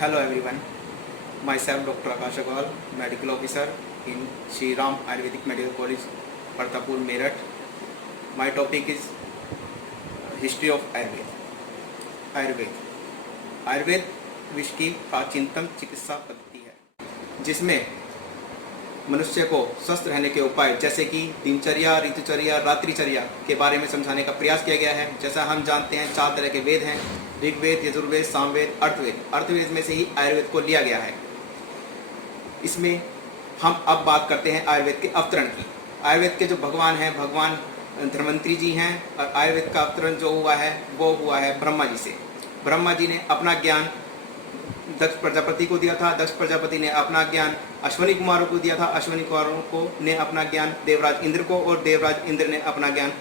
Hello everyone, myself Dr. Akash Agarwal, medical officer in Shri Ram Ayurvedic Medical College, Partapur, Meerut. My topic is history of Ayurved विश्व की प्राचीनतम चिकित्सा पद्धति है, जिसमें मनुष्य को स्वस्थ रहने के उपाय जैसे कि दिनचर्या, ऋतुचर्या, रात्रिचर्या के बारे में समझाने का प्रयास किया गया है। जैसा हम जानते हैं 4 तरह के वेद हैं, ऋग्वेद, यजुर्वेद, सामवेद, अर्थवेद। अर्थवेद में से ही आयुर्वेद को लिया गया है। इसमें हम अब बात करते हैं आयुर्वेद के अवतरण की। आयुर्वेद के जो भगवान हैं, भगवान धन्वंतरी जी हैं, और आयुर्वेद का अवतरण जो हुआ है वो हुआ है ब्रह्मा जी से। ब्रह्मा जी ने अपना ज्ञान दक्ष प्रजापति को दिया था, दक्ष प्रजापति ने अपना ज्ञान अश्विनी कुमारों को दिया था, अश्विनी कुमारों को ने अपना ज्ञान देवराज इंद्र को, और देवराज इंद्र ने अपना ज्ञान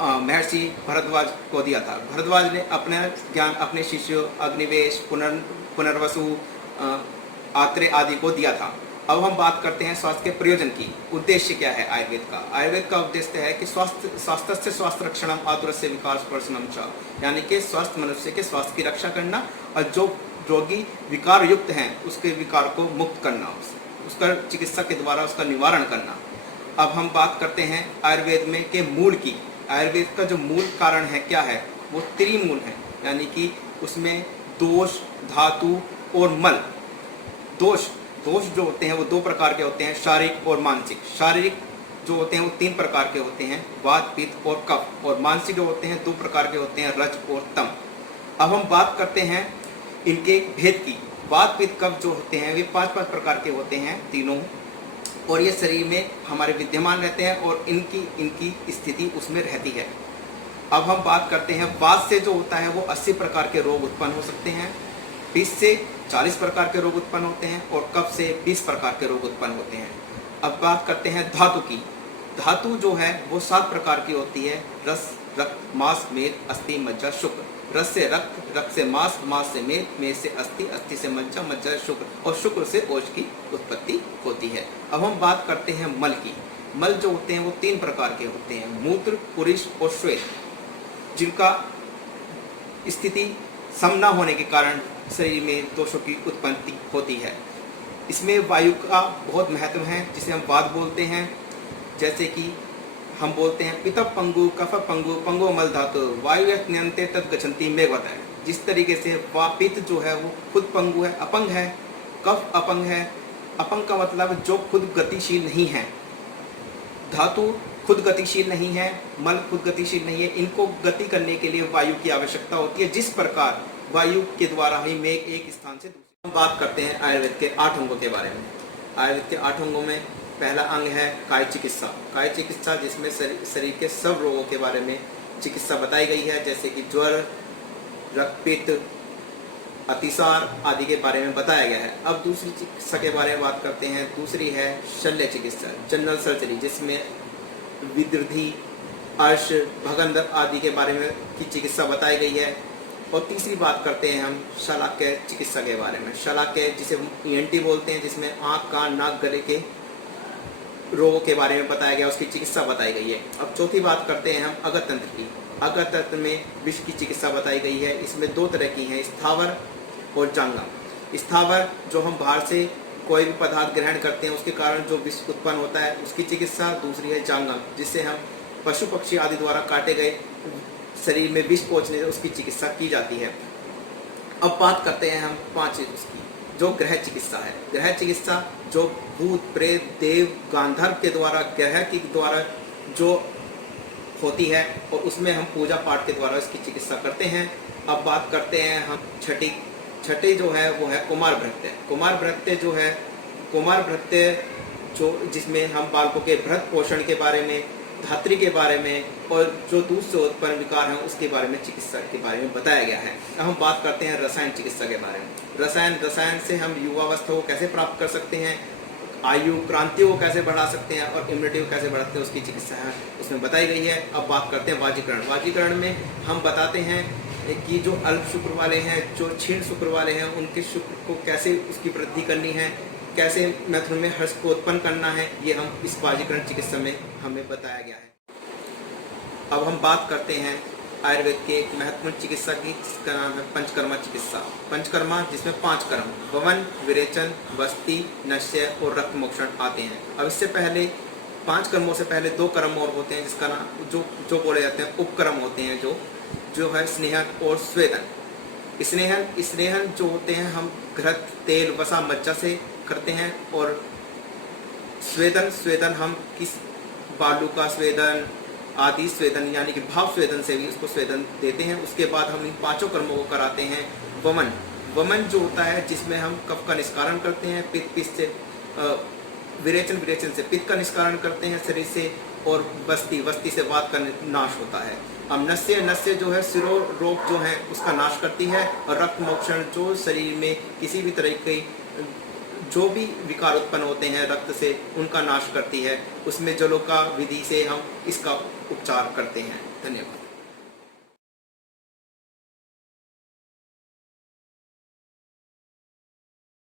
महर्षि भरद्वाज को दिया था। भरद्वाज ने अपना ज्ञान अपने शिष्यों अग्निवेश, पुनर्वसु, आत्रेय आदि को दिया था। अब हम बात करते हैं स्वास्थ्य के प्रयोजन की। उद्देश्य क्या है आयुर्वेद का? आयुर्वेद का उद्देश्य है कि स्वास्थ्य स्वास्थ्य रक्षणम आतुरस्य विकार स्पर्शनम च, यानी कि स्वस्थ मनुष्य के स्वास्थ्य की रक्षा करना, और जो रोगी विकार युक्त हैं उसके विकार को मुक्त करना, उसका चिकित्सा के द्वारा उसका निवारण करना। अब हम बात करते हैं आयुर्वेद में के मूल की। आयुर्वेद का जो मूल कारण है क्या है, वो त्रिमूल है, यानी कि उसमें दोष, धातु और मल। दोष जो होते हैं वो 2 प्रकार के होते हैं, शारीरिक और मानसिक। शारीरिक जो होते हैं वो 3 प्रकार के होते हैं, वात, पित्त और कफ, और मानसिक जो होते हैं 2 प्रकार के होते हैं, रज और तम। अब हम बात करते हैं इनके भेद की। वात, पित्त, कफ जो होते हैं वे 5-5 प्रकार के होते हैं तीनों, और ये शरीर में हमारे विद्यमान रहते हैं और इनकी स्थिति उसमें रहती है। अब हम बात करते हैं वात से जो होता है वो 80 प्रकार के रोग उत्पन्न हो सकते हैं, पित्त से 40 प्रकार के रोग उत्पन्न होते हैं, और कफ से 20 प्रकार के रोग उत्पन्न होते हैं। अब बात करते हैं धातु की। धातु जो है वो 7 प्रकार की होती है, रस, रक्त, मांस, मेद, अस्थि, मज्जा, शुक्र। रस से रक्त, रक्त से मांस, मांस से मेद, मेद से अस्थि, अस्थि से मज्जा, मज्जा से शुक्र, और शुक्र से ओज की उत्पत्ति होती है। अब हम बात करते हैं मल की। मल जो होते हैं वो 3 प्रकार के होते हैं, मूत्र, पुरुष और श्वेत, जिनका स्थिति सम न होने के कारण शरीर में दोषों की उत्पत्ति होती है। इसमें वायु का बहुत महत्व है, जिसे हम वात बोलते हैं। जैसे कि हम बोलते हैं पित्त पंगु, कफ पंगु, पंगो मल धातु, वायु नियंत्रे तद गच्छन्ति मेघवत है। जिस तरीके से पित्त जो है वो खुद पंगु है, अपंग है, कफ अपंग है। अपंग का मतलब जो खुद गतिशील नहीं है, धातु खुद गतिशील नहीं है, मल खुद गतिशील नहीं है। इनको गति करने के लिए वायु की आवश्यकता होती है, जिस प्रकार वायु के द्वारा ही मेघ एक स्थान से दूसरे। हम बात करते हैं आयुर्वेद के 8 अंगों के बारे में। आयुर्वेद के 8 अंगों में पहला अंग है काय चिकित्सा। काय चिकित्सा जिसमें शरीर के सब रोगों के बारे में चिकित्सा बताई गई है, जैसे कि ज्वर, रक्तपित्त, अतिसार आदि के बारे में बताया गया है। अब दूसरी चिकित्सा के बारे में बात करते हैं। दूसरी है शल्य चिकित्सा, जनरल सर्जरी, जिसमें विद्युधि, अर्श, भगंदर आदि के बारे में की चिकित्सा बताई गई है। और तीसरी बात करते हैं हम शलाक्य चिकित्सा के बारे में। शलाक्य जिसे ENT बोलते हैं, जिसमें आँख, कान, नाक, गले के रोगों के बारे में बताया गया, उसकी चिकित्सा बताई गई है। अब चौथी बात करते हैं हम अगत तंत्र की। अगत तंत्र में विष की चिकित्सा बताई गई है। इसमें 2 तरह की हैं, स्थावर और जांगम। स्थावर जो हम बाहर से कोई भी पदार्थ ग्रहण करते हैं उसके कारण जो विष उत्पन्न होता है उसकी चिकित्सा। दूसरी है जांगम, जिससे हम पशु पक्षी आदि द्वारा काटे गए शरीर में विष पहुँचने से उसकी चिकित्सा की जाती है। अब बात करते हैं हम 5 उसकी, जो ग्रह चिकित्सा है। ग्रह चिकित्सा जो भूत, प्रेत, देव, गांधर्व के द्वारा, ग्रह के द्वारा जो होती है, और उसमें हम पूजा पाठ के द्वारा इसकी चिकित्सा करते हैं। अब बात करते हैं हम छठी जो है वो है कुमार भृत्य। कुमार भृत्य जो है, कुमार भृत्य जो जिसमें हम बालकों के भृत पोषण के बारे में, धात्री के बारे में, और जो दूध से उत्पन्न विकार हैं उसके बारे में चिकित्सा के बारे में बताया गया है। अब हम बात करते हैं रसायन चिकित्सा के बारे में। रसायन से हम युवावस्था को कैसे प्राप्त कर सकते हैं, आयु क्रांतियों को कैसे बढ़ा सकते हैं, और इम्यूनिटी को कैसे बढ़ाते हैं, उसकी चिकित्सा है उसमें बताई गई है। अब बात करते हैं वाजीकरण। वाजीकरण में हम बताते हैं कि जो अल्प शुक्र वाले हैं, जो क्षीण शुक्र वाले हैं, उनके शुक्र को कैसे उसकी वृद्धि करनी है, कैसे मैथुन में हर्ष को उत्पन्न करना है, ये हम इस वाजीकरण चिकित्सा में हमें बताया गया है। अब हम बात करते हैं आयुर्वेद के एक महत्वपूर्ण चिकित्सा की, जिसका नाम है पंचकर्मा चिकित्सा। पंचकर्मा जिसमें 5 कर्म वमन, विरेचन, वस्ति, नश्य और रक्त मोक्षण आते हैं। अब इससे पहले 5 कर्मों से पहले 2 कर्म और होते हैं, जिसका नाम जो बोले जाते हैं उपकर्म होते हैं, जो है स्नेहन और स्वेदन। स्नेहन जो होते हैं हम घृत, तेल, वसा, मज्जा से करते हैं, और स्वेदन हम किस बालू का स्वेदन आदि स्वेदन यानी कि भाव स्वेदन से भी उसको स्वेदन देते हैं। उसके बाद हम इन 5 कर्मों को कराते हैं। वमन जो होता है जिसमें हम कफ का निष्कारण करते हैं, पित्त से विरेचन से पित्त का निष्कारण करते हैं शरीर से, और वस्ति से वात का नाश होता है। अब नस्य जो है सिरो रोग जो है उसका नाश करती है, और रक्त मोक्षण जो शरीर में किसी भी तरह के जो भी विकार उत्पन्न होते हैं रक्त से उनका नाश करती है। उसमें जलों का विधि से हम इसका उपचार करते हैं। धन्यवाद।